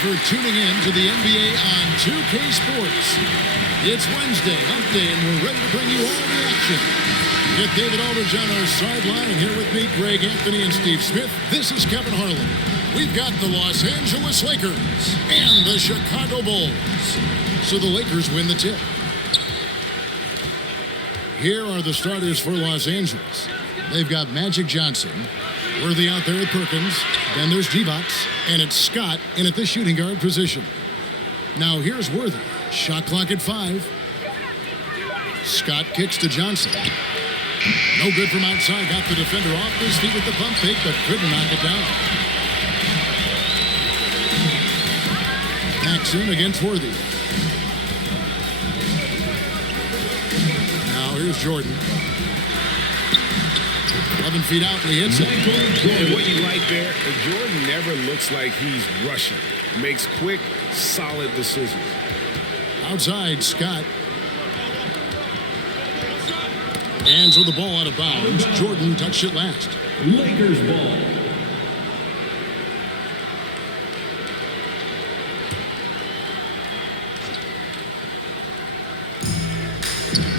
for tuning in to the NBA on 2K Sports. It's Wednesday, hump day, and we're ready to bring you all the action. Get David Aldridge on our sideline, and here with me, Greg Anthony and Steve Smith. This is Kevin Harlan. We've got the Los Angeles Lakers and the Chicago Bulls. So the Lakers win the tip. Here are the starters for Los Angeles. They've got Magic Johnson, Worthy out there at Perkins. Then there's Divac, and it's Scott in at the shooting guard position. Now here's Worthy. Shot clock at 5. Scott kicks to Johnson. No good from outside. Got the defender off his feet with the pump fake, but couldn't knock it down. Paxson against Worthy. Now here's Jordan. 11 feet out, and he hits it. And what you like there, Jordan never looks like he's rushing. Makes quick, solid decisions. Outside, Scott. And so the ball out of bounds. Jordan touched it last. Lakers ball.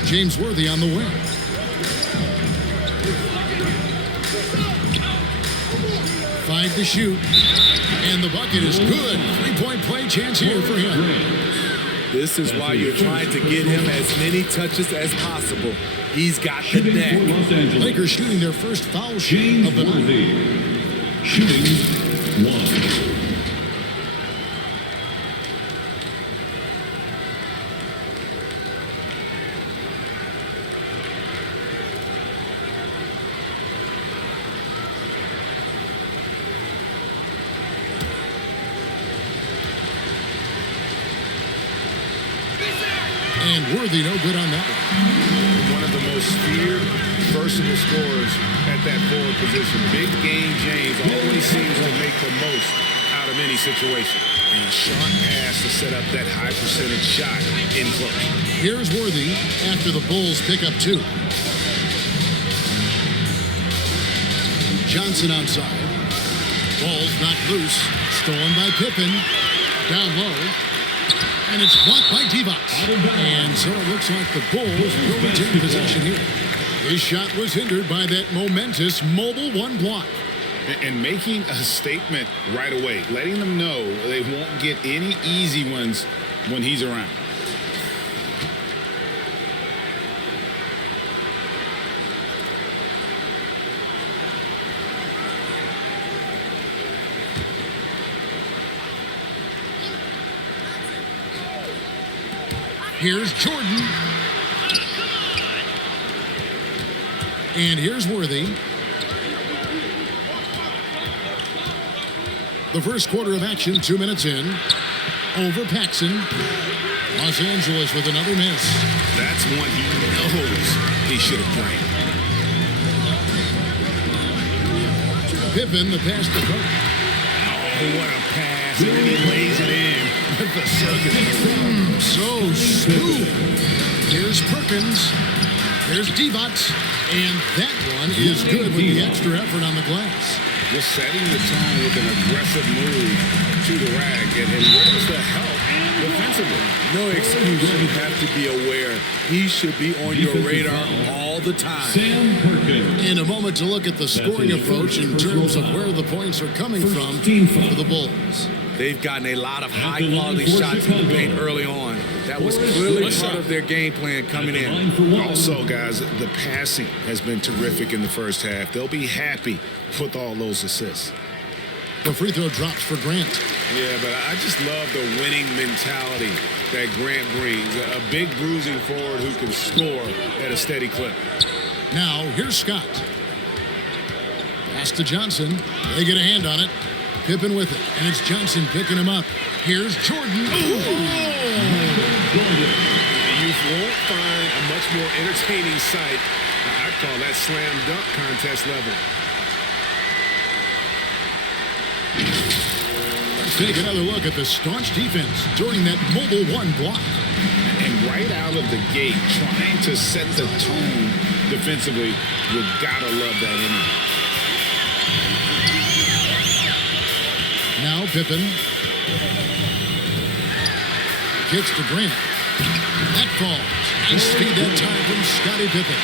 James Worthy on the wing. Five to shoot. And the bucket is good. Three-point play chance here for him. This is why you're trying to get him as many touches as possible. He's got the neck. Lakers shooting their first foul shot of the night. Shooting 1. And Worthy no good on that one. One of the most feared, versatile scorers at that forward position. Big game James always seems to make the most out of any situation. And a sharp pass to set up that high percentage shot in close. Here's Worthy after the Bulls pick up 2. Johnson outside. Ball's knocked loose. Stolen by Pippen. Down low. And it's blocked by Divac. And so it looks like the Bulls will retain possession here. His shot was hindered by that momentous mobile 1 block. And making a statement right away, letting them know they won't get any easy ones when he's around. Here's Jordan. And here's Worthy. The first quarter of action, 2 minutes in. Over Paxson. Los Angeles with another miss. That's one he knows he should have drained. Pippen, the pass to Cook. Oh, what a pass. And then he lays it in with the circus. So smooth. Here's Perkins. Here's Divac. And that one is good with the extra effort on the glass. Just setting the tone with an aggressive move to the rack. And where's the help defensively? No excuse. You have to be aware. He should be on your radar all the time. Sam Perkins. In a moment to look at the scoring approach in terms of where the points are coming from for the Bulls. They've gotten a lot of high-quality shots in the paint early on. That was clearly part of their game plan coming in. Also, guys, the passing has been terrific in the first half. They'll be happy with all those assists. The free throw drops for Grant. Yeah, but I just love the winning mentality that Grant brings. A big bruising forward who can score at a steady clip. Now, here's Scott. Pass to Johnson. They get a hand on it. Pippen with it, and it's Johnson picking him up. Here's Jordan. You won't find a much more entertaining sight. I'd call that slam dunk contest level. Let's take another look at the staunch defense during that mobile 1 block. And right out of the gate, trying to set the tone defensively, you've got to love that energy. Now Pippen. kicks to Grant. That falls. Nice speed that time from Scottie Pippen.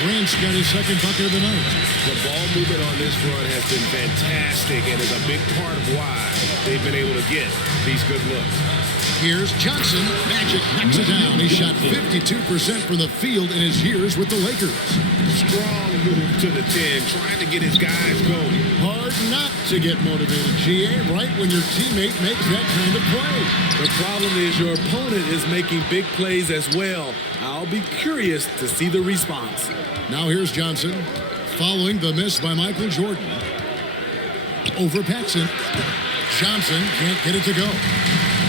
Grant's got his second bucket of the night. The ball movement on this run has been fantastic and is a big part of why they've been able to get these good looks. Here's Johnson. Magic knocks it down. He shot 52% from the field in his years with the Lakers. Strong move to the 10, trying to get his guys going. Hard not to get motivated, GA, right when your teammate makes that kind of play. The problem is your opponent is making big plays as well. I'll be curious to see the response. Now here's Johnson, following the miss by Michael Jordan. Over Paxson. Johnson can't get it to go.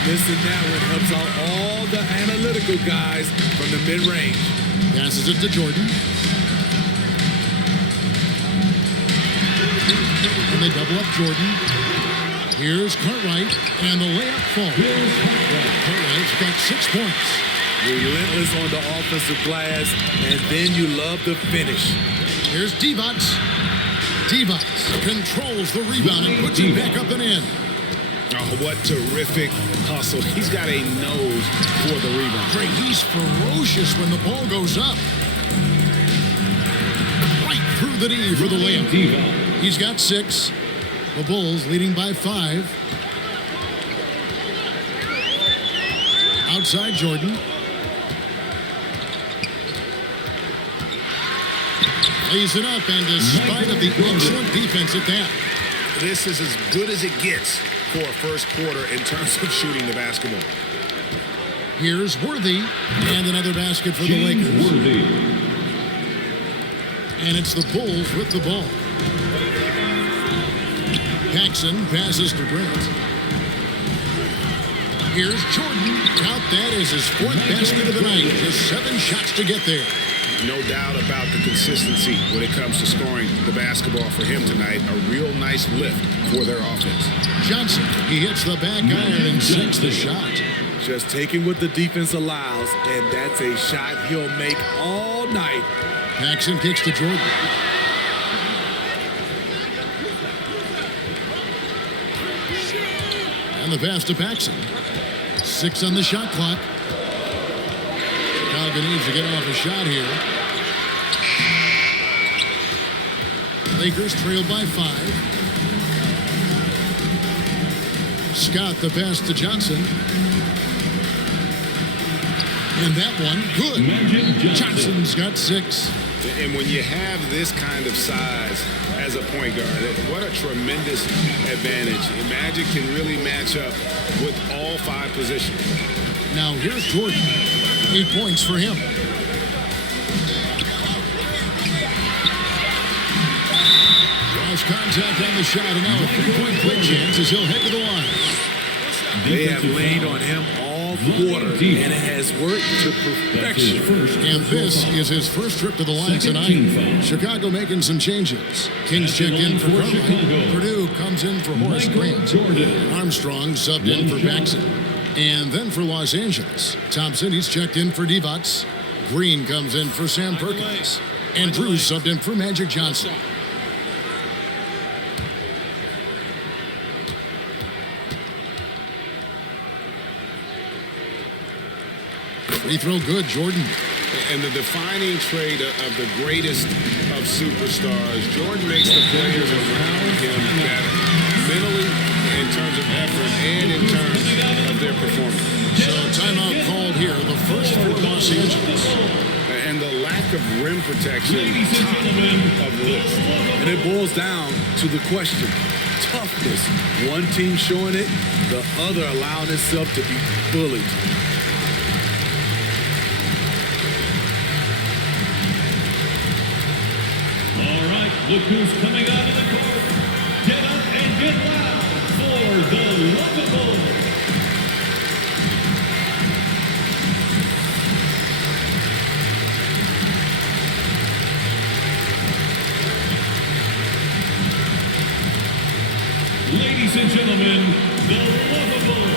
Missing that one helps out all the analytical guys from the mid-range. Passes it to Jordan. And they double up Jordan. Here's Cartwright, and the layup falls. Cartwright's got 6 points. Relentless on the offensive glass, and then you love the finish. Here's Divac. Divac controls the rebound and puts it back up and in. Oh, what terrific hustle. He's got a nose for the rebound. Great, he's ferocious when the ball goes up. Right through the D for the layup. He's got 6. The Bulls leading by 5. Outside Jordan. Lays it up, and despite of the excellent defense at that. This is as good as it gets for a first quarter in terms of shooting the basketball. Here's Worthy, and another basket for the Lakers. And it's the Bulls with the ball. Paxson passes to Grant. Here's Jordan. Count that as his 4th basket of the night. Just 7 shots to get there. No doubt about the consistency when it comes to scoring the basketball for him tonight. A real nice lift for their offense. Johnson, he hits the back iron and sinks the shot. Just taking what the defense allows, and that's a shot he'll make all night. Paxson kicks to Jordan. And the pass to Paxson. 6 on the shot clock. Chicago needs to get off a shot here. Lakers trail by 5. Scott the pass to Johnson. And that one, good. Johnson's got 6. And when you have this kind of size as a point guard, what a tremendous advantage. Magic can really match up with all 5 positions. Now here's Jordan. 8 points for him. Draws contact on the shot, and now a 3-point play chance as he'll head to the line. They have leaned on him all quarter, and it has worked to perfection. And this is his first trip to the line tonight. Chicago making some changes. Kings checked in for Cartwright. Purdue comes in for Horace Grant. Armstrong subbed in for Paxson. And then for Los Angeles, Thompson, he's checked in for Divac. Green comes in for Sam Perkins. And Drews subbed in for Magic Johnson. Free throw good, Jordan. And the defining trait of the greatest of superstars, Jordan makes the players around him better. Mentally, in terms of effort, and in terms of their performance. So timeout called here, the first for Los Angeles. And the lack of rim protection, top of the list. And it boils down to the question, toughness. One team showing it, the other allowing itself to be bullied. All right, look who's coming out of the court. Get up and get loud for the Lovable. Ladies and gentlemen, the Lovable.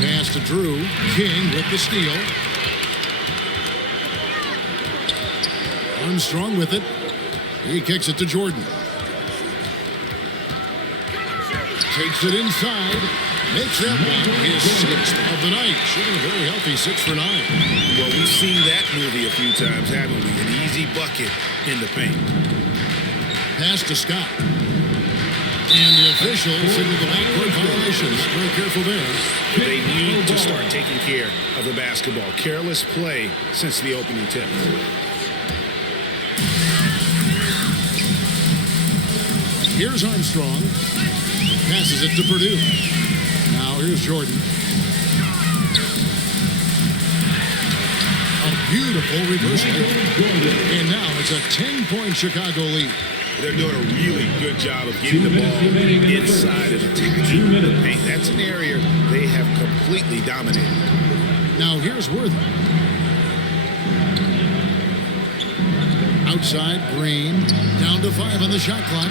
Pass to Drew. King with the steal. Armstrong with it. He kicks it to Jordan. Takes it inside. Makes that one his 6th of the night. Shooting a very healthy 6 for 9. Well, we've seen that movie a few times, haven't we? An easy bucket in the paint. Pass to Scott. And the officials signal the backcourt violations. Very careful there. They need to start taking care of the basketball. Careless play since the opening tip. Here's Armstrong. Passes it to Purdue. Now here's Jordan. A beautiful reverse layup. And now it's a 10-point Chicago lead. They're doing a really good job of getting the ball inside of the paint. That's an area they have completely dominated. Now here's Worthy. Outside, Green. Down to 5 on the shot clock.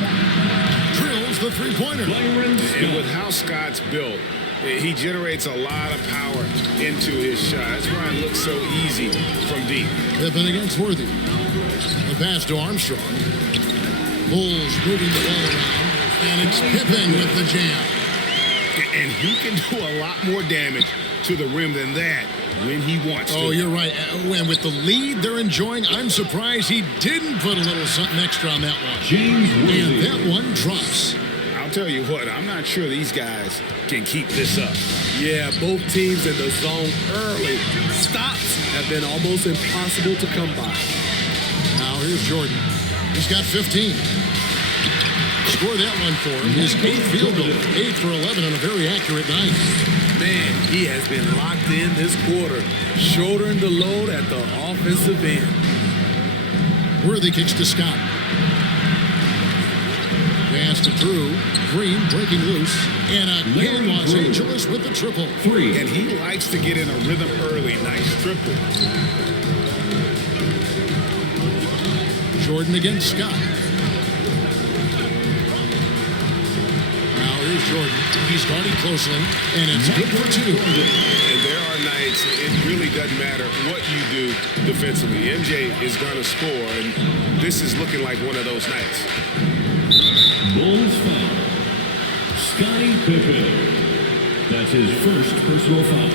Drills the three-pointer. And with how Scott's built, he generates a lot of power into his shot. That's why it looks so easy from deep. Pippen against Worthy. The pass to Armstrong. Bulls moving the ball around. And it's Pippen with the jam. And he can do a lot more damage to the rim than that when he wants to. Oh, you're right. And with the lead they're enjoying, I'm surprised he didn't put a little something extra on that one. And that one drops. I'll tell you what, I'm not sure these guys can keep this up. Yeah, both teams in the zone early. Stops have been almost impossible to come by. Now here's Jordan. He's got 15. Score that one for him. His 8th field goal. 8 for 11 on a very accurate night. Man, he has been locked in this quarter, shouldering the load at the offensive end. Worthy kicks to Scott. Pass to Drew. Green breaking loose. And again, Los Angeles with the triple. 3. And he likes to get in a rhythm early. Nice triple. Jordan against Scott. Now here's Jordan. He's guarded closely, and it's good for 2. And there are nights it really doesn't matter what you do defensively. MJ is going to score, and this is looking like one of those nights. Bulls foul. Scottie Pippen. That's his first personal foul.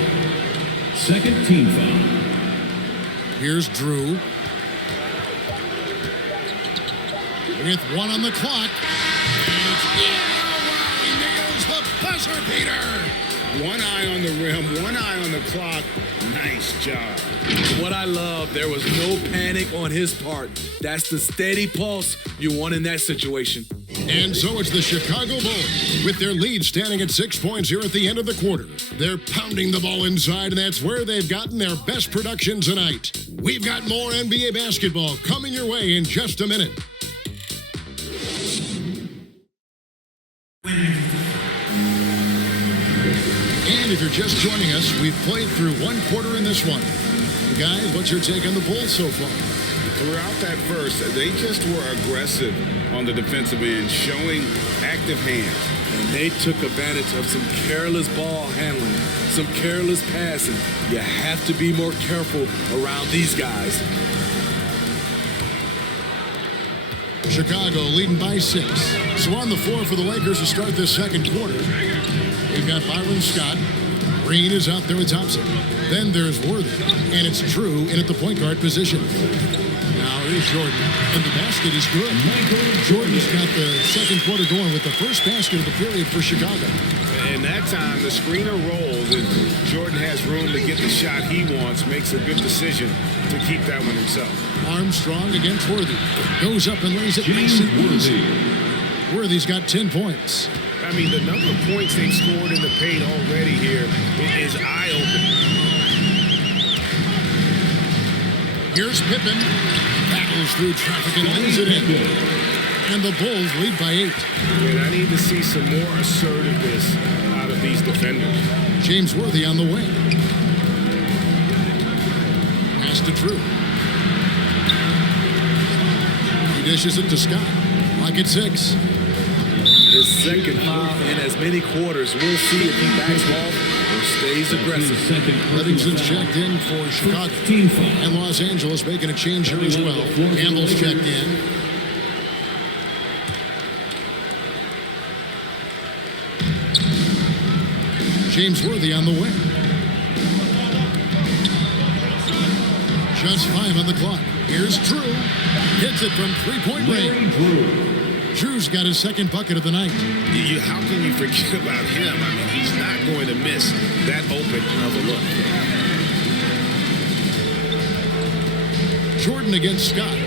Second team foul. Here's Drew. With 1 on the clock. And it's wow, he nails the buzzer beater. One eye on the rim, one eye on the clock. Nice job. What I love, there was no panic on his part. That's the steady pulse you want in that situation. And so it's the Chicago Bulls with their lead standing at 6 points here at the end of the quarter. They're pounding the ball inside, and that's where they've gotten their best production tonight. We've got more NBA basketball coming your way in just a minute. And if you're just joining us, we've played through 1 quarter in this one. Guys, what's your take on the Bulls so far? Throughout that first, they just were aggressive on the defensive end, showing active hands. And they took advantage of some careless ball handling, some careless passing. You have to be more careful around these guys. Chicago leading by 6. So on the floor for the Lakers to start this second quarter, we've got Byron Scott. Green is out there with Thompson. Then there's Worthy, and it's Drew in at the point guard position. Now here's Jordan, and the basket is good. Jordan's got the second quarter going with the first basket of the period for Chicago. And that time, the screener rolls, and Jordan has room to get the shot he wants, makes a good decision to keep that one himself. Armstrong against Worthy. Goes up and lays it nice and easy. Worthy's got 10 points. I mean, the number of points they've scored in the paint already here is eye-opening. Here's Pippen. Battles through traffic and lays it in. And the Bulls lead by 8. And I need to see some more assertiveness out of these defenders. James Worthy on the wing. Pass to Drew. He dishes it to Scott. Clock at 6. His second foul in as many quarters. We'll see if he backs off or stays aggressive. Livingston's checked in for Chicago. And Los Angeles making a change here as well. Campbell's checked in. James Worthy on the wing. Just 5 on the clock. Here's Drew. Hits it from three-point range. Drew's got his second bucket of the night. How can you forget about him? I mean, he's not going to miss that open of a look. Jordan against Scott.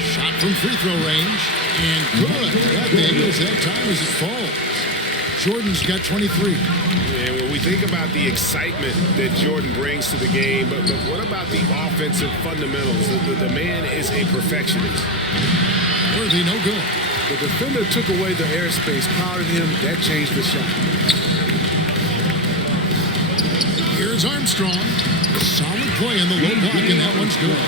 Shot from free throw range. And good. That thing is that time as it falls. Jordan's got 23. And when we think about the excitement that Jordan brings to the game, but what about the offensive fundamentals? The man is a perfectionist. Worthy, no good. The defender took away the airspace, crowded him. That changed the shot. Here's Armstrong. Solid play in the low block, and that one's good.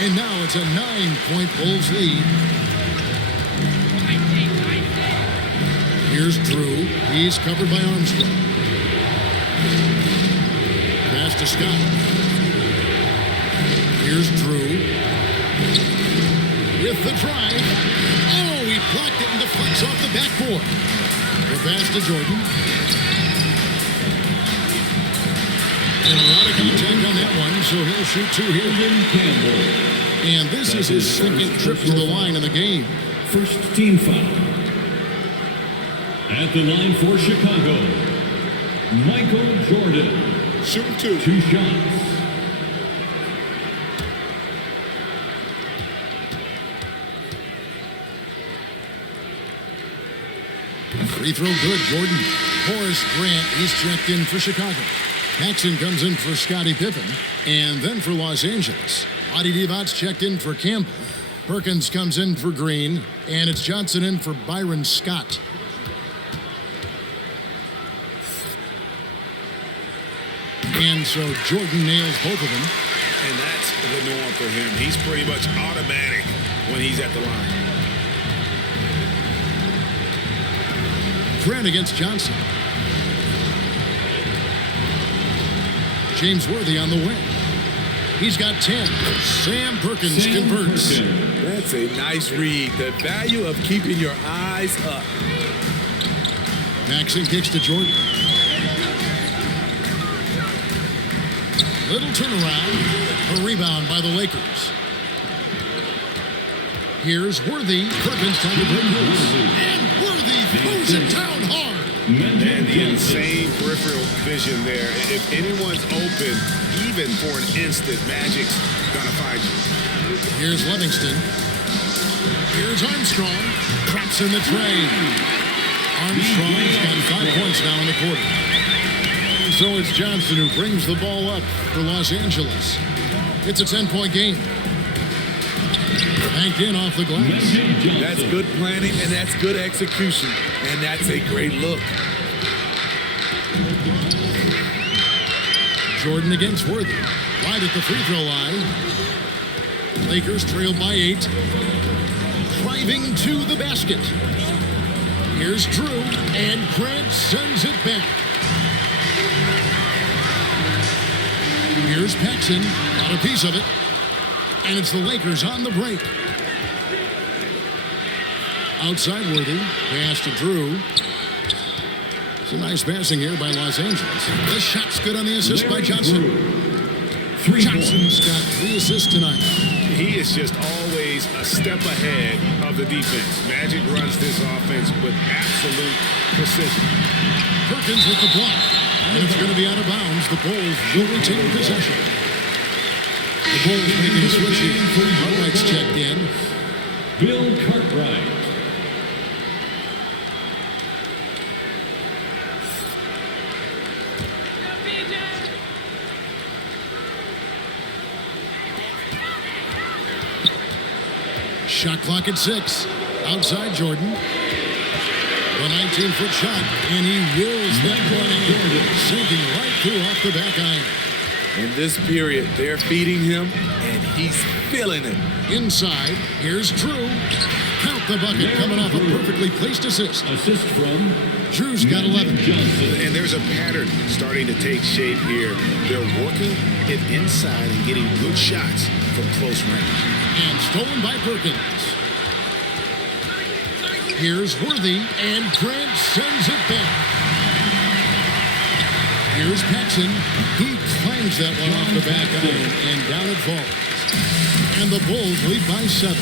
And now it's a 9-point Bulls lead. Here's Drew. He's covered by Armstrong. Pass to Scott. Here's Drew. With the drive. Oh, he blocked it and deflects off the backboard. The pass to Jordan. And a lot of contact on that one, so he'll shoot 2 here. And this is his second trip to the line in the game. First team foul. At the line for Chicago, Michael Jordan. Shooting 2. 2 shots. Free throw good, Jordan. Horace Grant, he's checked in for Chicago. Paxson comes in for Scottie Pippen. And then for Los Angeles, Adi Divot's checked in for Campbell. Perkins comes in for Green. And it's Johnson in for Byron Scott. And so Jordan nails both of them. And that's the norm for him. He's pretty much automatic when he's at the line. Grant against Johnson. James Worthy on the wing. He's got 10. Sam Perkins converts. That's a nice read. The value of keeping your eyes up. Paxson kicks to Jordan. Little turnaround. A rebound by the Lakers. Here's Worthy. Perkins trying to break loose. And Worthy throws it down hard. And the insane peripheral vision there. If anyone's open, even for an instant, Magic's gonna find you. Here's Livingston. Here's Armstrong. Traps in the tray. Armstrong's got 5 points now in the quarter. So it's Johnson who brings the ball up for Los Angeles. It's a 10-point game. Banked in off the glass. That's good planning, and that's good execution. And that's a great look. Jordan against Worthy. Wide at the free throw line. Lakers trailed by 8. Driving to the basket. Here's Drew, and Grant sends it back. Here's Paxson, got a piece of it. And it's the Lakers on the break. Outside Worthy, pass to Drew. It's a nice passing here by Los Angeles. The shot's good on the assist by Johnson. Johnson's got 3 assists tonight. He is just always a step ahead of the defense. Magic runs this offense with absolute precision. Perkins with the block. And it's going to be out of bounds. The Bulls will retain possession. The Bulls making a switch here. Cartwright's checked in. Bill Cartwright. Shot clock at 6. Outside Jordan. The 19-foot shot, and he wills that one in, sinking right through off the back iron. In this period, they're feeding him, and he's feeling it. Inside, here's Drew. Count the bucket, coming off a perfectly placed assist. Assist from Drew's got 11. Johnson. And there's a pattern starting to take shape here. They're working it inside and getting good shots from close range. And stolen by Perkins. Here's Worthy, and Grant sends it back. Here's Paxson. He clangs that one off the back iron, and down it falls. And the Bulls lead by 7.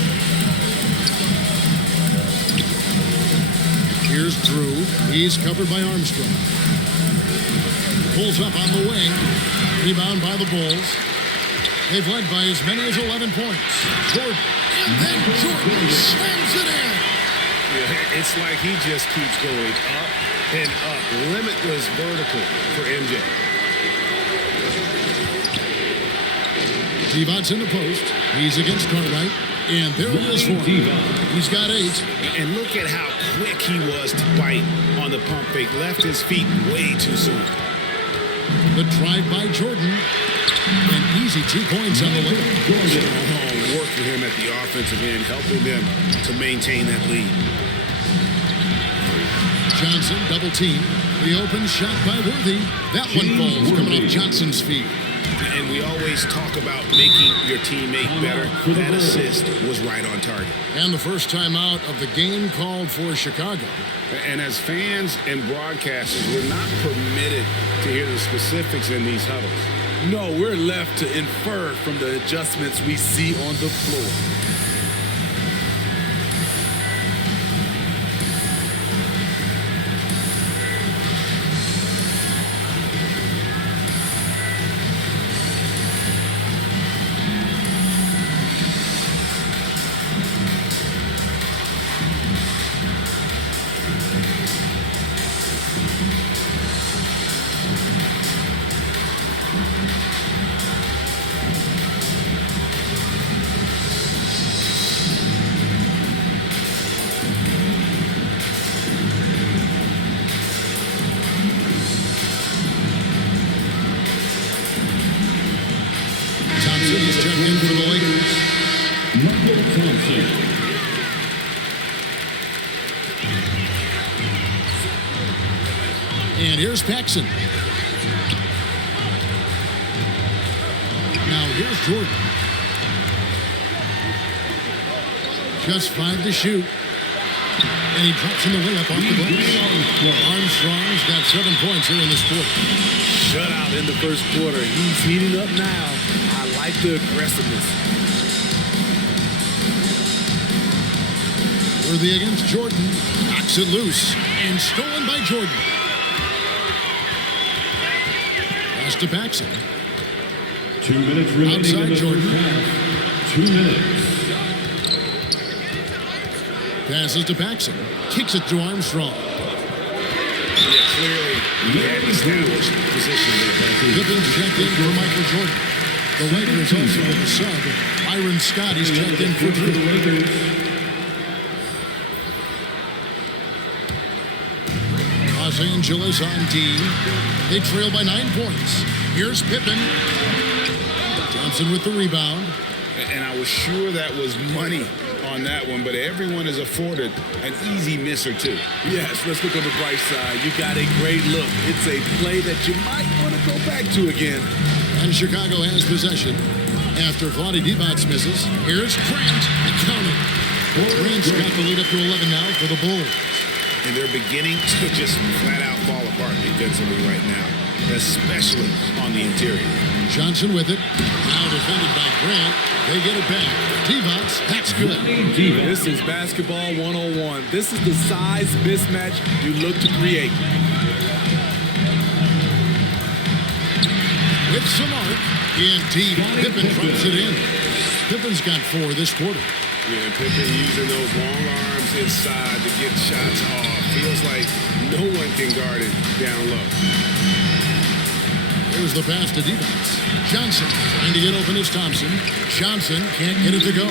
Here's Drew. He's covered by Armstrong. Pulls up on the wing. Rebound by the Bulls. They've led by as many as 11 points. Jordan. And then Jordan slams it in. Yeah, it's like he just keeps going up and up. Limitless vertical for MJ. Devon's in the post. He's against Cartwright. And there it is for him. He's got 8. And look at how quick he was to bite on the pump fake. Left his feet way too soon. The drive by Jordan. An easy 2 points on the layup. Strong work for him at the offensive end, helping them to maintain that lead. Johnson double team. The open shot by Worthy. That one falls coming off Johnson's feet. And we always talk about making your teammate better. That assist was right on target. And the first time out of the game called for Chicago. And as fans and broadcasters, we're not permitted to hear the specifics in these huddles. No, we're left to infer from the adjustments we see on the floor. He's checked in for the Lakers. Michael Thompson. And here's Paxson. Now here's Jordan. Just 5 to shoot. And he drops in the layup off the glass. Armstrong's got 7 points here in this quarter. Shutout in the first quarter. He's heating up now. I like the aggressiveness. Worthy against Jordan. Knocks it loose. And stolen by Jordan. Pass to Paxson. 2 minutes remaining Outside in the Jordan. first half. 2 minutes. Passes to Paxson. Kicks it to Armstrong. Yeah, clearly he had established position there. Pippin's checked in for Michael Jordan. The Lakers also with a sub. Byron Scott, he's checked in for The Drew. Lakers. Los Angeles on D. They trail by 9 points. Here's Pippen. Johnson with the rebound. And I was sure that was money on that one, but everyone is afforded an easy miss or two. Yes, let's look on the bright side. You got a great look. It's a play that you might want to go back to again. And Chicago has possession. After Vlade Divac misses, here's Grant. The counter. Grant's got the lead up to 11 now for the Bulls. And they're beginning to just flat out fall apart defensively right now, especially on the interior. Johnson with it. Now defended by Grant. They get it back. Divac, that's good. This is basketball 101. This is the size mismatch you look to create. With some arc. In deep. Pippen drops it in. Pippen's got 4 this quarter. Yeah, and Pippen using those long arms inside to get shots off. Feels like no one can guard it down low. Here's the pass to Divac. Johnson trying to get open as Thompson. Johnson can't get it to go.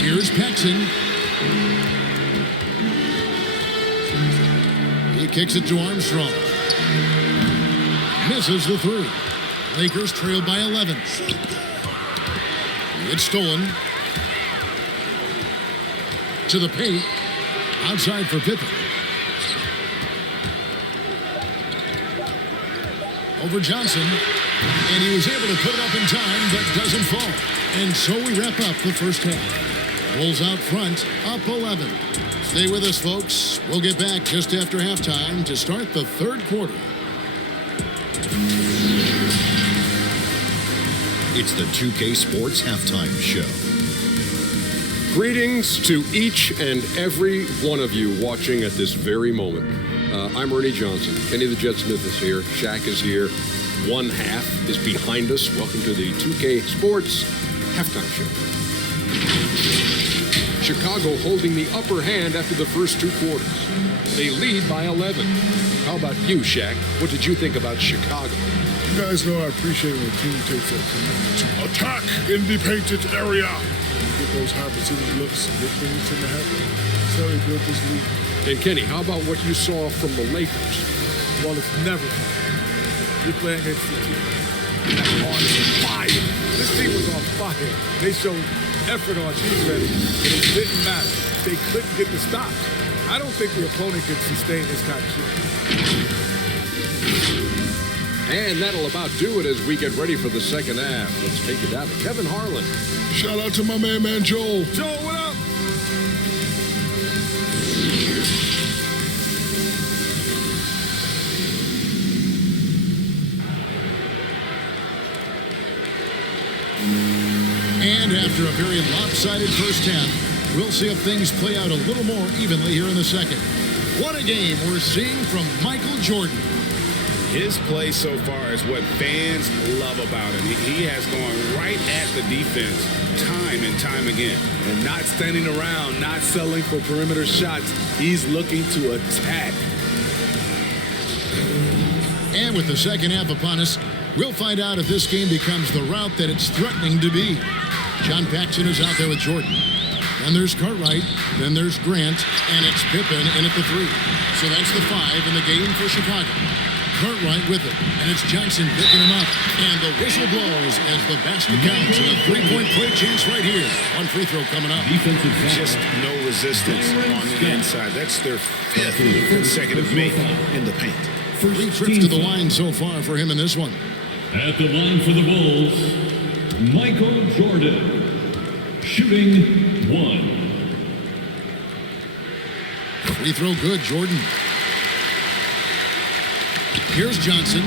Here's Paxson. He kicks it to Armstrong. Misses the 3. Lakers trail by 11. It's stolen. To the paint. Outside for Pippen. Over Johnson. And he was able to put it up in time, but doesn't fall. And so we wrap up the first half. Bulls out front, up 11. Stay with us, folks. We'll get back just after halftime to start the third quarter. It's the 2K Sports Halftime Show. Greetings to each and every one of you watching at this very moment. I'm Ernie Johnson. Kenny the Jet Smith is here. Shaq is here. One half is behind us. Welcome to the 2K Sports Halftime Show. Chicago holding the upper hand after the first two quarters. They lead by 11. How about you, Shaq? What did you think about Chicago? You guys know I appreciate when a team takes a commitment to attack in the painted area. Get those high percentage looks, good things tend to happen. That's how they built this league. And Kenny, how about what you saw from the Lakers? Well, it's never fun. You're playing against the team that's on fire. This team was on fire. They showed effort on defense, and it didn't matter. They couldn't get the stops. I don't think the opponent can sustain this kind of shit. And that'll about do it as we get ready for the second half. Let's take it down to Kevin Harlan. Shout out to my man Joel. Joe, what up? And after a very lopsided first half, we'll see if things play out a little more evenly here in the second. What a game we're seeing from Michael Jordan. His play so far is what fans love about him. He has gone right at the defense time and time again. And not standing around, not settling for perimeter shots. He's looking to attack. And with the second half upon us, we'll find out if this game becomes the route that it's threatening to be. John Paxson is out there with Jordan. Then there's Cartwright. Then there's Grant. And it's Pippen in at the 3. So that's the 5 in the game for Chicago. Cartwright with it. And it's Johnson picking him up. And the whistle blows as the basket counts. And a three-point play chance right here. One free throw coming up. Just no resistance on the inside. That's their 5th consecutive make in the paint. 3 trips to the line so far for him in this one. At the line for the Bulls, Michael Jordan, shooting 1. Free throw good, Jordan. Here's Johnson.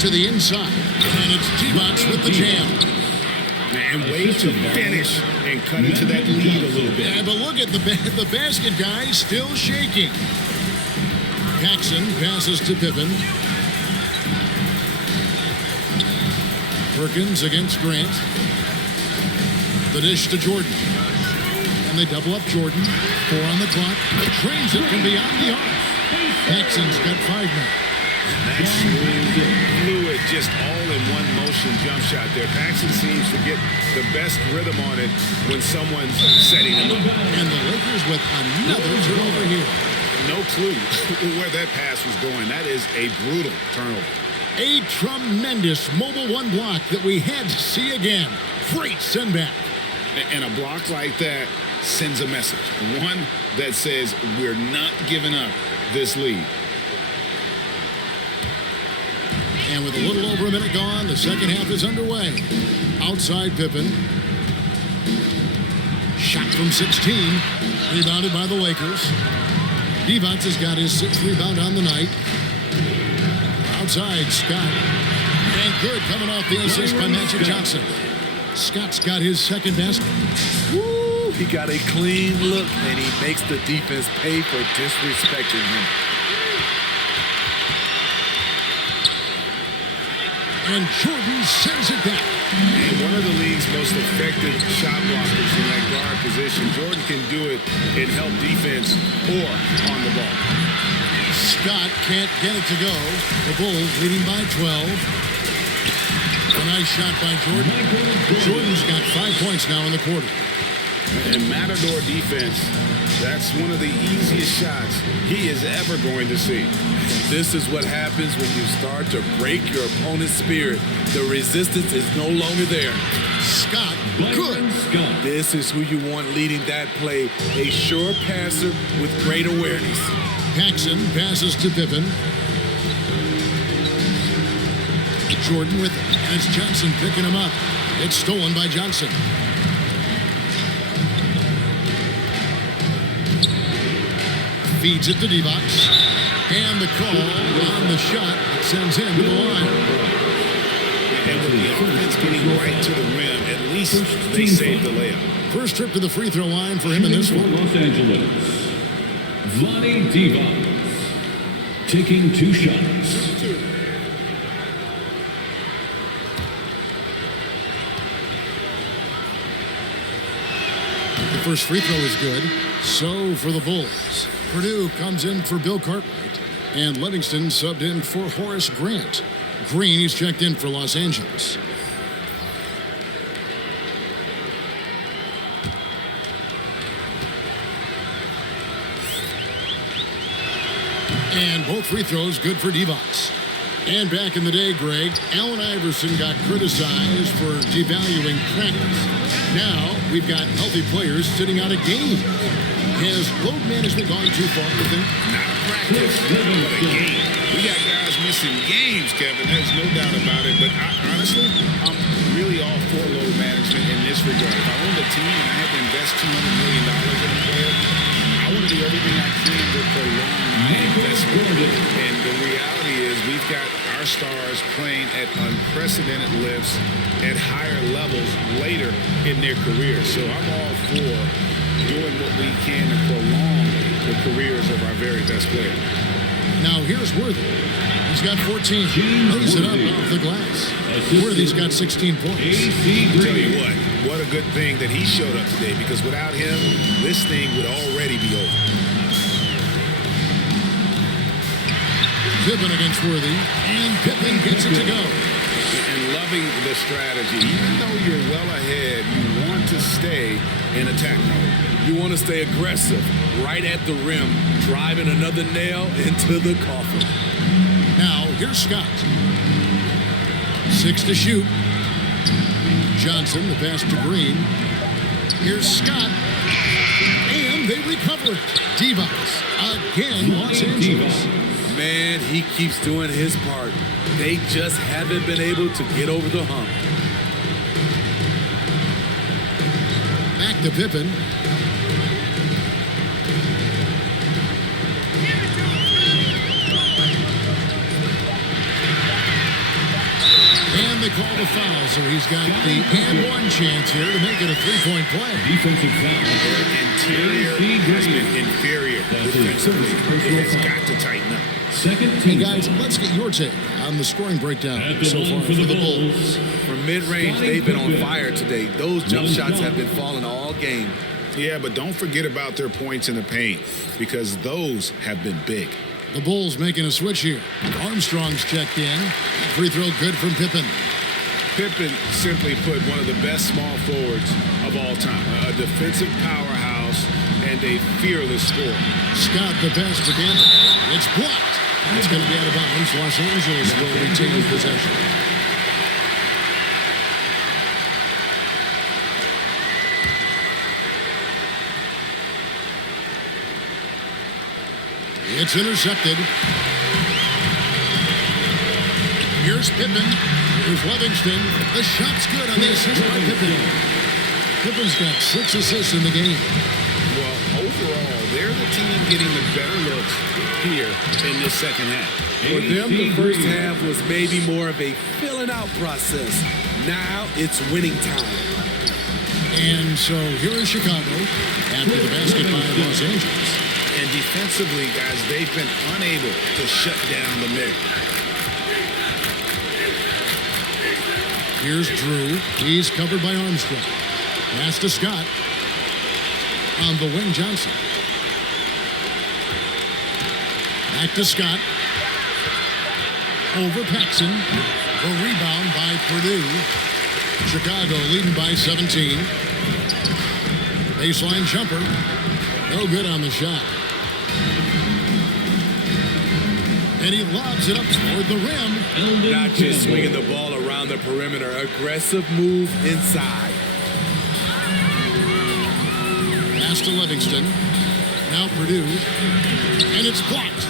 To the inside. And it's G-Box with the jam. And way to finish and cut into that lead a little bit. Yeah, but look at the basket guy still shaking. Paxson passes to Pippen. Perkins against Grant. The dish to Jordan. And they double up Jordan. 4 on the clock. Trains it from beyond the arc. Paxson's got 5 now. That smooth, fluid, just all in one motion jump shot there. Paxson seems to get the best rhythm on it when someone's setting him up. And the Lakers with another turnover here. No clue where that pass was going. That is a brutal turnover. A tremendous mobile 1 block that we had to see again. Great send back. And a block like that sends a message. One that says we're not giving up this lead. And with a little over a minute gone, the second half is underway. Outside Pippen. Shot from 16. Rebounded by the Lakers. Divac has got his 6th rebound on the night. Outside, Scott. And good coming off the assist by Magic Johnson. Scott's got his 2nd basket. Woo! He got a clean look, and he makes the defense pay for disrespecting him. And Jordan sends it back. And one of the league's most effective shot blockers in that guard position. Jordan can do it in help defense or on the ball. Scott can't get it to go. The Bulls leading by 12. A nice shot by Jordan. Jordan's got 5 points now in the quarter. And Matador defense, that's one of the easiest shots he is ever going to see. This is what happens when you start to break your opponent's spirit. The resistance is no longer there. Scott Byron Scott. This is who you want leading that play. A sure passer with great awareness. Paxson passes to Pippen. Jordan with it. And it's Johnson picking him up. It's stolen by Johnson. Feeds it to D-Box. And the call on the shot that sends him to the line. And with the offense getting right to the rim, at least they saved the layup. First trip to the free throw line for him in this one. Los Angeles, Vlade Divac. Taking 2 shots. The first free throw is good. So for the Bulls. Purdue comes in for Bill Cartwright. And Livingston subbed in for Horace Grant. Green, he's checked in for Los Angeles. And both free throws good for D-Box. And back in the day, Greg, Allen Iverson got criticized for devaluing practice. Now we've got healthy players sitting out a game. Has load management gone too far, you think? Not a practice, but a game. We got guys missing games, Kevin. There's no doubt about it. But honestly, I'm really all for load management in this regard. If I owned a team and I had to invest $200 million in a player, I want to do everything I can to prolong my investment. And the reality is we've got our stars playing at unprecedented lifts at higher levels later in their careers. So I'm all for doing what we can to prolong the careers of our very best players. Now here's Worthy. He's got 14. Lays it up off the glass. Worthy's got 16 points. I'll tell you what a good thing that he showed up today, because without him, this thing would already be over. Pippen against Worthy, and Pippen gets it to go. And loving the strategy. Even though you're well ahead, you want to stay in attack mode. You want to stay aggressive, right at the rim, driving another nail into the coffin. Now, here's Scott. 6 to shoot. Johnson, the pass to Green. Here's Scott. And they recover it. D-Box again, Los Angeles. Man, he keeps doing his part. They just haven't been able to get over the hump. Back to Pippen. And they call the foul, so he's got the and one chance here to make it a 3-point play. Defensive foul. Interior has been inferior defensively. It has got to tighten up. Second Hey team. guys, let's get your take on the scoring breakdown so far for the Bulls. From mid-range, they've been on fire today. Those jump shots have been falling all game. Yeah, but don't forget about their points in the paint, because those have been big. The Bulls making a switch here. Armstrong's checked in. Free throw good from Pippen. Pippen simply put one of the best small forwards of all time. A defensive powerhouse and a fearless scorer. Scott the pass to Gamble. It's blocked. It's going to be out of bounds. Los Angeles will retain possession. It's intercepted. Here's Pippen. Here's Livingston. The shot's good on the assist by Pippen. Pippen's got 6 assists in the game. Well, overall, they're the team getting the better looks here in this second half. For them, the first half was maybe more of a filling out process. Now it's winning time. And so here is Chicago after the basket by Los Angeles. And defensively, guys, they've been unable to shut down the middle. Here's Drew. He's covered by Armstrong. Pass to Scott. On the wing, Johnson. Back to Scott. Over Paxson. The rebound by Purdue. Chicago leading by 17. Baseline jumper. No good on the shot. And he lobs it up toward the rim. Not just swinging the ball around the perimeter. Aggressive move inside. Pass to Livingston. Now Purdue. And it's blocked.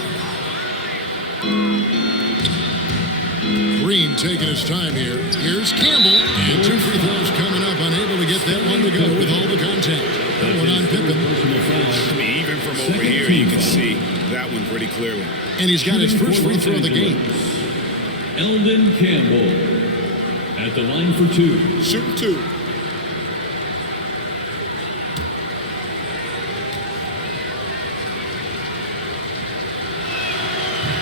Green taking his time here. Here's Campbell. And 2 free throws coming up. Unable to get that one to go with all the contact. That one on Pippen. I mean, even from over here, you can see that one pretty clearly. And he's got his first free throw of the game. Eldon Campbell at the line for 2. Shoot 2.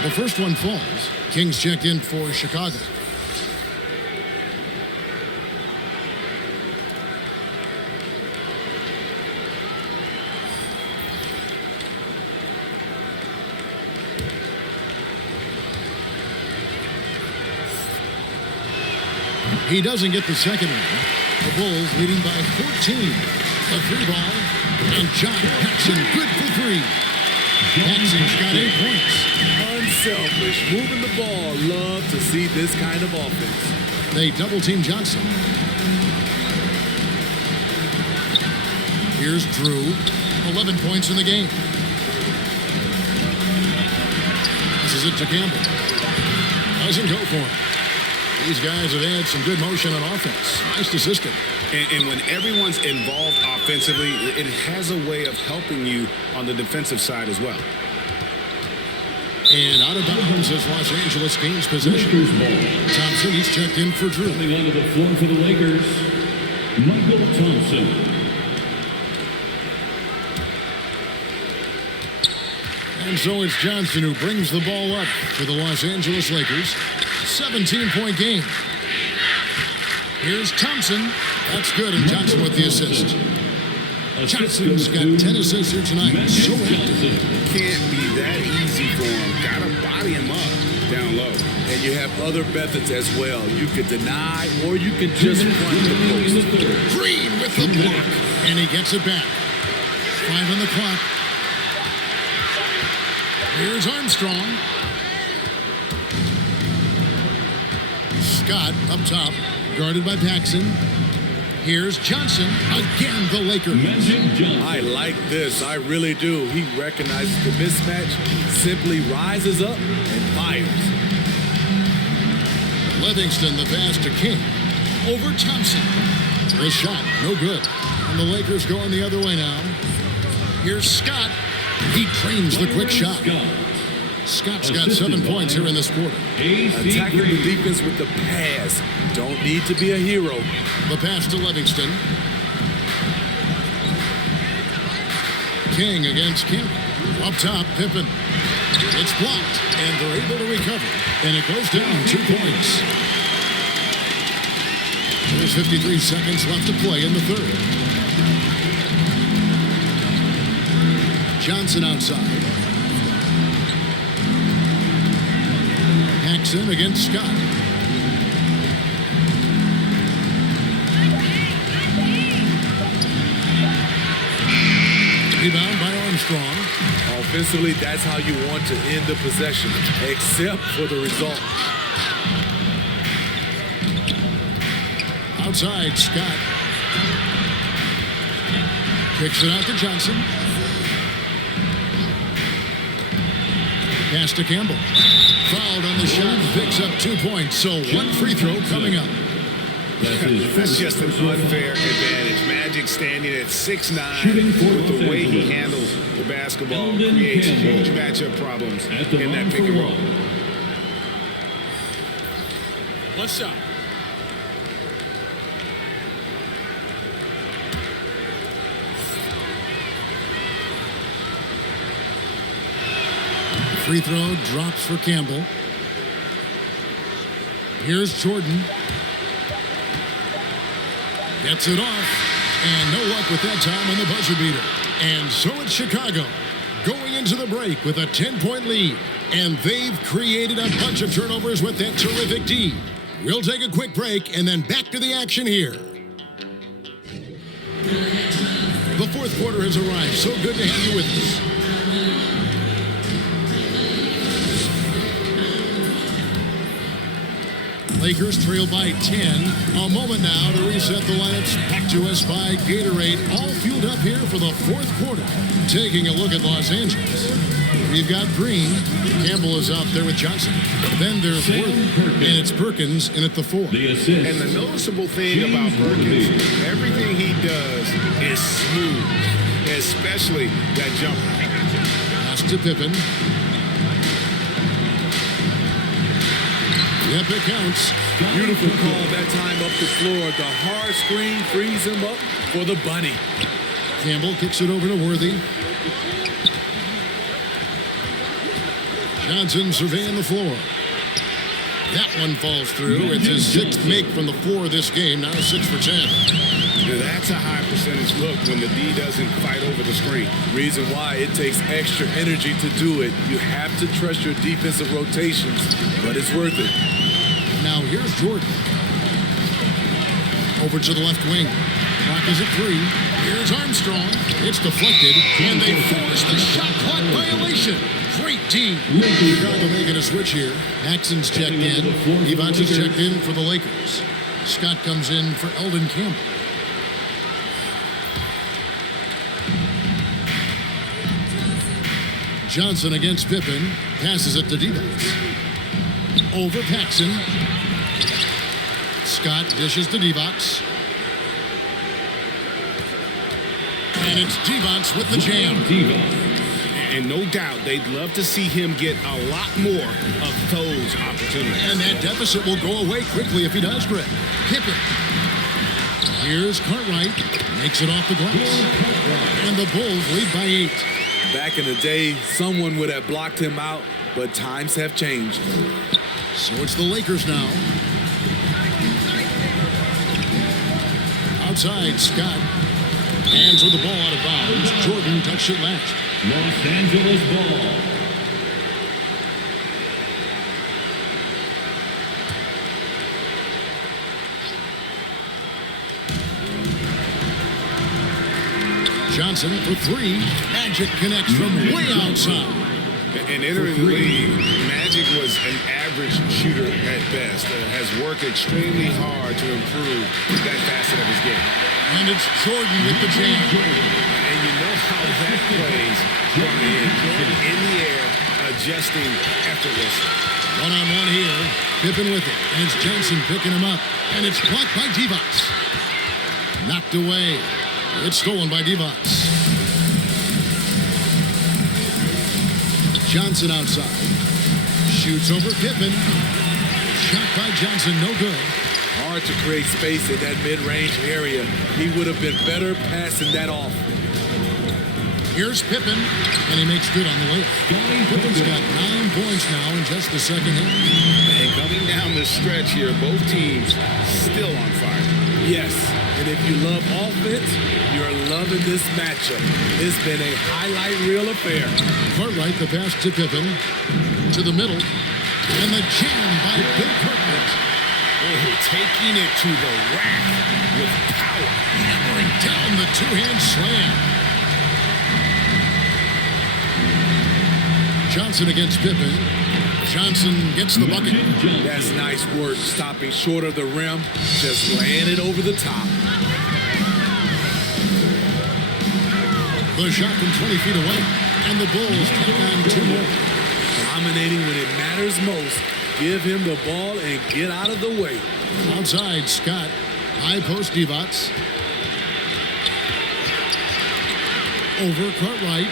The first one falls. Kings checked in for Chicago. He doesn't get the second one. The Bulls leading by 14. The 3 ball. And John Paxson good for 3. Paxson's got 8 points. Unselfish, moving the ball. Love to see this kind of offense. They double-team Johnson. Here's Drew. 11 points in the game. This is it to Campbell. Doesn't go for him. These guys have had some good motion on offense. Nice to system. And when everyone's involved offensively, it has a way of helping you on the defensive side as well. And out of bounds as Los Angeles gains possession. Thompson, he's checked in for Drew. Coming onto the floor for the Lakers, Michael Thompson. And so it's Johnson who brings the ball up for the Los Angeles Lakers. 17-point game. Here's Thompson. That's good, and Johnson with the assist. Johnson's got 10 assists here tonight. So active. Can't be that easy for him. Gotta body him up down low. And you have other methods as well. You can deny or you can just run the post. Green with the block. And he gets it back. 5 on the clock. Here's Armstrong. Scott up top, guarded by Paxson. Here's Johnson. Again, the Lakers. I like this. I really do. He recognizes the mismatch, simply rises up and fires. Livingston, the pass to King. Over Thompson. The shot, no good. And the Lakers going the other way now. Here's Scott. He trains the quick shot. Scott's got 7 points here in this quarter. Attacking the defense with the pass. Don't need to be a hero. The pass to Livingston. King against Campbell. Up top, Pippen. It's blocked, and they're able to recover. And it goes down 2 points. There's 53 seconds left to play in the third. Johnson outside. Paxson against Scott. Rebound by Armstrong. Offensively, that's how you want to end the possession, except for the result. Outside, Scott. Kicks it out to Johnson. Pass to Campbell. Fouled on the shot and picks up 2 points. So 1 free throw coming up. That's just an unfair advantage. Magic standing at 6'9", with the way he handles the basketball, creates huge matchup problems in that pick and roll. One shot. Free throw drops for Campbell. Here's Jordan. Gets it off. And no luck with that time on the buzzer beater. And so it's Chicago going into the break with a 10-point lead. And they've created a bunch of turnovers with that terrific D. We'll take a quick break and then back to the action here. The fourth quarter has arrived. So good to have you with us. Lakers trail by 10. A moment now to reset the lineups. Back to us by Gatorade. All fueled up here for the fourth quarter. Taking a look at Los Angeles. We've got Green. Campbell is out there with Johnson. Then there's Worthy. And it's Perkins in at the 4. And the noticeable thing about Perkins, everything he does is smooth, especially that jumper. Pass to Pippen. Yep, it counts. Beautiful call that time up the floor. The hard screen frees him up for the bunny. Campbell kicks it over to Worthy. Johnson surveying the floor. That one falls through. It's his 6th make from the 4 this game. Now 6 for 10. Now that's a high percentage look when the D doesn't fight over the screen. Reason why it takes extra energy to do it. You have to trust your defensive rotations, but it's worth it. Now here's Jordan. Over to the left wing. Clock is at 3. Here's Armstrong. It's deflected, and they force the shot clock violation. Great team. Chicago making a switch here. Paxson's checked in. Evans is checked in for the Lakers. Scott comes in for Eldon Campbell. Johnson against Pippen. Passes it to Devons. Over Paxson. Scott dishes to Devons. And it's Devons with the jam. And no doubt, they'd love to see him get a lot more of those opportunities. And that deficit will go away quickly if he does, Greg. Pippen. Here's Cartwright. Makes it off the glass. And the Bulls lead by 8. Back in the day, someone would have blocked him out, but times have changed. So it's the Lakers now. Outside, Scott. Hands with the ball out of bounds. Jordan touched it last. Los Angeles ball. Johnson for 3. Magic connects from way outside. And entering the league, Magic was an average shooter at best. Has worked extremely hard to improve that facet of his game. And it's Jordan with the jam. And you know how that plays. Jordan in the air, adjusting effortlessly. One-on-one here. Pippen with it. And it's Johnson picking him up. And it's blocked by Devons. Knocked away. It's stolen by Devons. Johnson outside. Shoots over Pippen. Shot by Johnson, no good. Hard to create space in that mid-range area. He would have been better passing that off. Here's Pippen, and he makes good on the layup. Pippen's got 9 points now in just the second half. And coming down the stretch here, both teams still on fire. Yes, and if you love offense, you're loving this matchup. It's been a highlight reel affair. Cartwright, the pass to Pippen. To the middle. And the jam by Bill Perkins. Taking it to the rack with power. Hammering down the two-hand slam. Johnson against Pippen. Johnson gets the bucket. That's nice work, stopping short of the rim, just laying it over the top. The shot from 20 feet away. And the Bulls take on 2 more. Dominating when it matters most. Give him the ball and get out of the way. Outside, Scott. High post, Devons. Over Cartwright.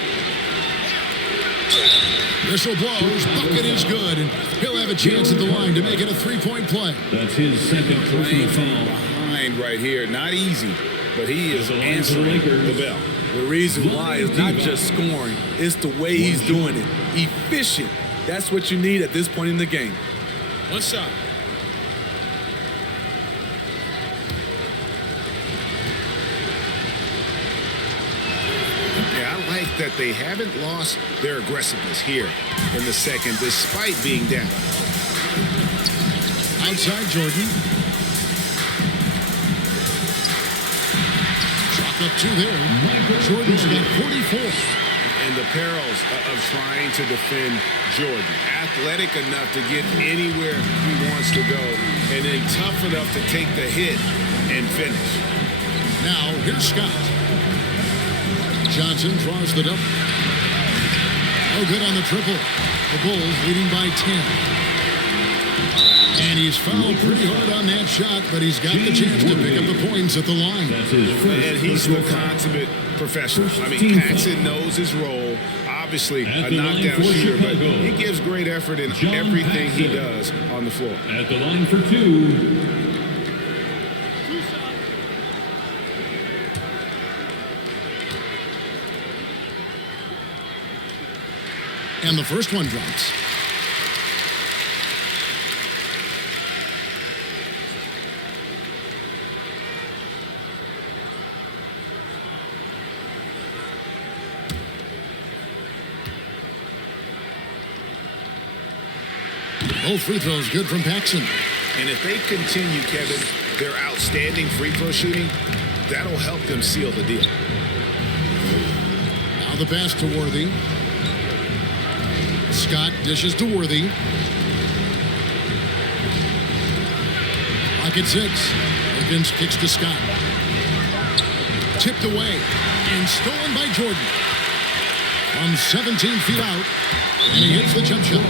Whistle blows. Bucket is good. And he'll have a chance at the line to make it a 3-point play. That's his second personal foul. Behind right here. Not easy, but he is answering the bell. The reason why is not just scoring. It's the way he's doing it. Efficient. That's what you need at this point in the game. One shot. Yeah, I like that they haven't lost their aggressiveness here in the second, despite being down. Outside, Jordan. Chalk up 2 there. Jordan's got 44. And the perils of trying to defend Jordan. Athletic enough to get anywhere he wants to go, and then tough enough to take the hit and finish. Now, here's Scott. Johnson draws the double. No good on the triple. The Bulls leading by 10. And he's fouled pretty hard on that shot, but he's got the chance to pick up the points at the line. And he's the consummate professional. I mean, Paxson knows his role. Obviously, a knockdown shooter, but he gives great effort in everything he does on the floor. At the line for two. And the first one drops. Both free throws good from Paxson. And if they continue, Kevin, their outstanding free throw shooting, that'll help them seal the deal. Now the pass to Worthy. Scott dishes to Worthy. Lock at 6. Wilkins kicks to Scott. Tipped away and stolen by Jordan. From 17 feet out. And he hits the jump shot.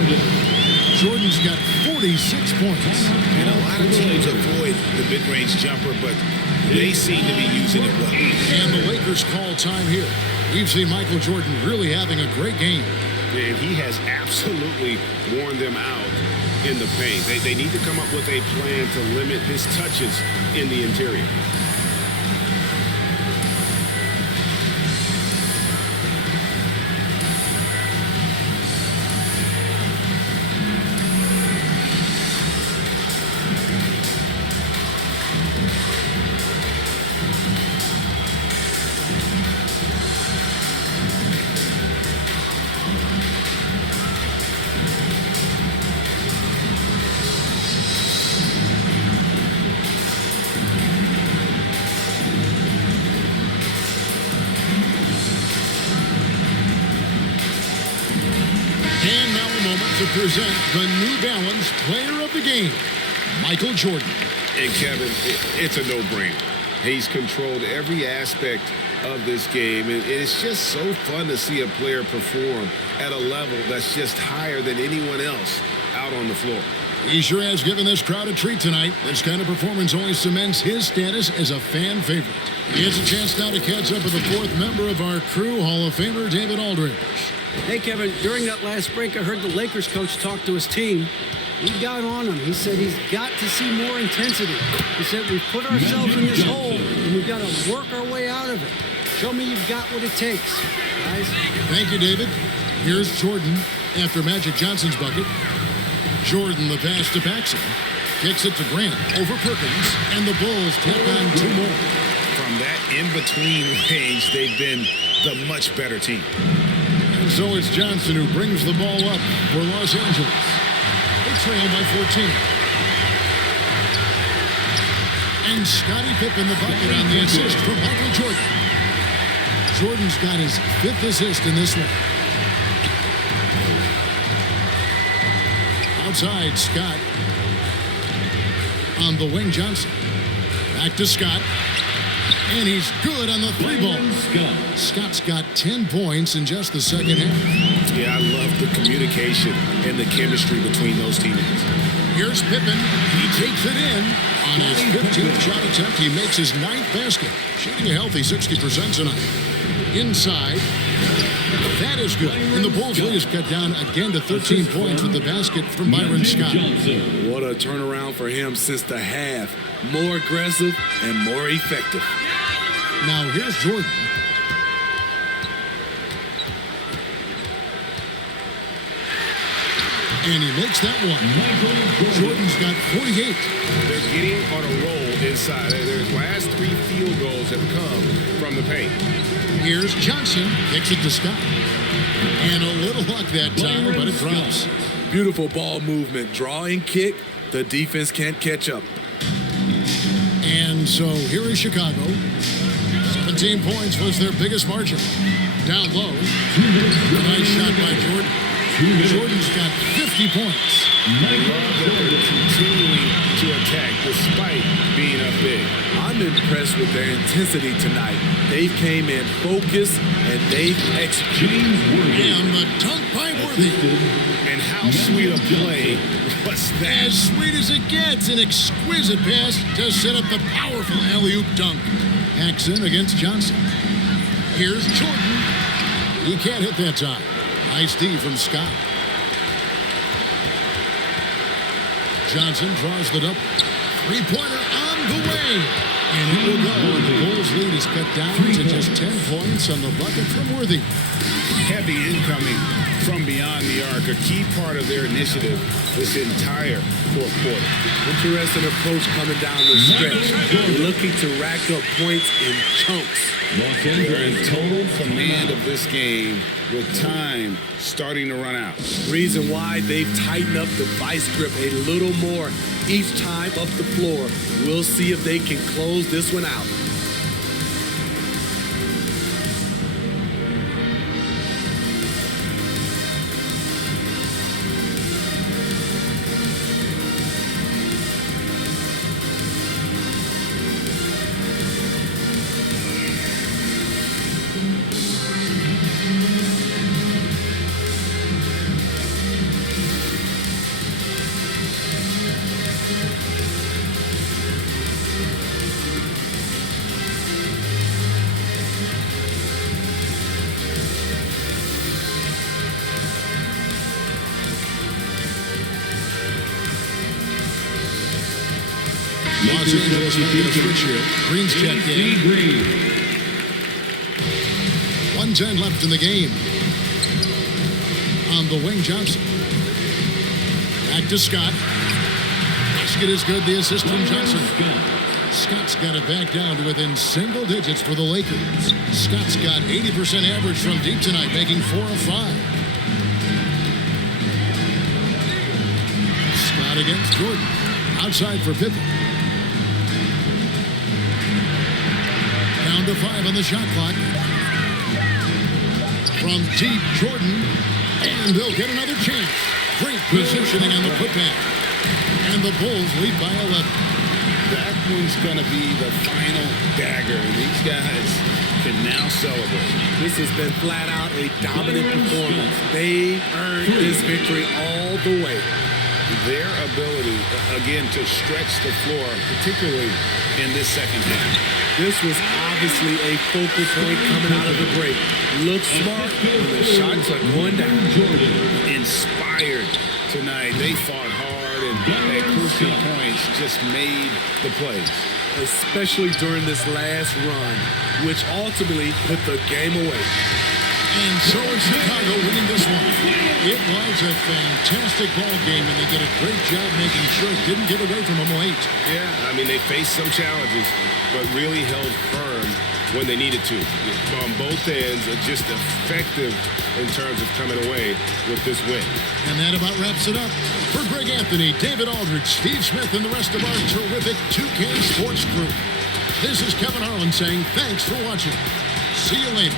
Jordan's got 46 points. And a lot of teams avoid the mid-range jumper, but they seem to be using it well. And the Lakers call time here. We've seen Michael Jordan really having a great game. And he has absolutely worn them out in the paint. They need to come up with a plan to limit his touches in the interior. And now a moment to present the New Balance Player of the Game, Michael Jordan. And Kevin, it's a no-brainer. He's controlled every aspect of this game, and it's just so fun to see a player perform at a level that's just higher than anyone else out on the floor. He sure has given this crowd a treat tonight. This kind of performance only cements his status as a fan favorite. He has a chance now to catch up with the fourth member of our crew, Hall of Famer David Aldridge. Hey, Kevin, during that last break, I heard the Lakers coach talk to his team. He got on him. He said he's got to see more intensity. He said we've put ourselves in this hole, and we've got to work our way out of it. Show me you've got what it takes, guys. Thank you, David. Here's Jordan after Magic Johnson's bucket. Jordan, the pass to Paxson. Kicks it to Grant over Perkins, and the Bulls take on two more. From that in-between range, they've been the much better team. And so it's Johnson who brings the ball up for Los Angeles. They trail by 14. And Scottie Pippen the bucket on the assist from Michael Jordan. Jordan's got his 5th assist in this one. Outside, Scott. On the wing, Johnson. Back to Scott. And he's good on the 3-ball. Scott's got 10 points in just the second half. Yeah, I love the communication and the chemistry between those teammates. Here's Pippen. He takes it in. On his 15th shot attempt, he makes his 9th basket. Shooting a healthy 60% tonight. Inside. That is good. And the Bulls lead is cut down again to 13 points with the basket from Byron Scott. What a turnaround for him since the half. More aggressive and more effective. Now here's Jordan. And he makes that one. Jordan's got 48. They're getting on a roll inside. Their last 3 field goals have come from the paint. Here's Johnson. Kicks it to Scott. And a little luck that time, but it drops. Beautiful ball movement. Draw and kick. The defense can't catch up. And so here is Chicago. 17 points was their biggest margin. Down low. A nice shot by Jordan. Jordan's got 50 points. I love that they're continuing to attack despite being up big. I'm impressed with their intensity tonight. They came in focused and they executed. And the dunk by Worthy. And how sweet a play was that? As sweet as it gets, an exquisite pass to set up the powerful alley-oop dunk. Hacks in against Johnson. Here's Jordan. He can't hit that time. Nice D from Scott. Johnson draws the double. Three-pointer on the way. And it will go. And the Bulls' lead is cut down to just 10 points on the bucket from Worthy. Heavy incoming from beyond the arc, a key part of their initiative this entire fourth quarter. Interesting approach coming down the stretch. Looking to rack up points in chunks. They're in total command of this game with time starting to run out. Reason why they've tightened up the vice grip a little more each time up the floor. We'll see if they can close this one out. Los Angeles will get a switch here. Green's checked in. 1:10 left in the game. On the wing, Johnson. Back to Scott. Basket is good. The assist from Johnson. Scott's got it back down to within single digits for the Lakers. Scott's got 80% average from deep tonight, making 4 of 5. Scott against Jordan. Outside for Pippen. Down to 5 on the shot clock. From deep, Jordan. And they'll get another chance. Great positioning on the putback. And the Bulls lead by 11. That one's going to be the final dagger. These guys can now celebrate. This has been flat out a dominant performance. They earned this victory all the way. Their ability, again, to stretch the floor, particularly in this second half. This was obviously a focal point coming out of the break. Looks smart when the shots are going down. Inspired tonight. They fought hard and at crucial points just made the plays. Especially during this last run, which ultimately put the game away. And so is Chicago winning this one. It was a fantastic ball game, and they did a great job making sure it didn't get away from them late. Yeah, I mean, they faced some challenges, but really held firm when they needed to. On both ends, just effective in terms of coming away with this win. And that about wraps it up. For Greg Anthony, David Aldridge, Steve Smith, and the rest of our terrific 2K Sports crew, this is Kevin Harlan saying thanks for watching. See you later.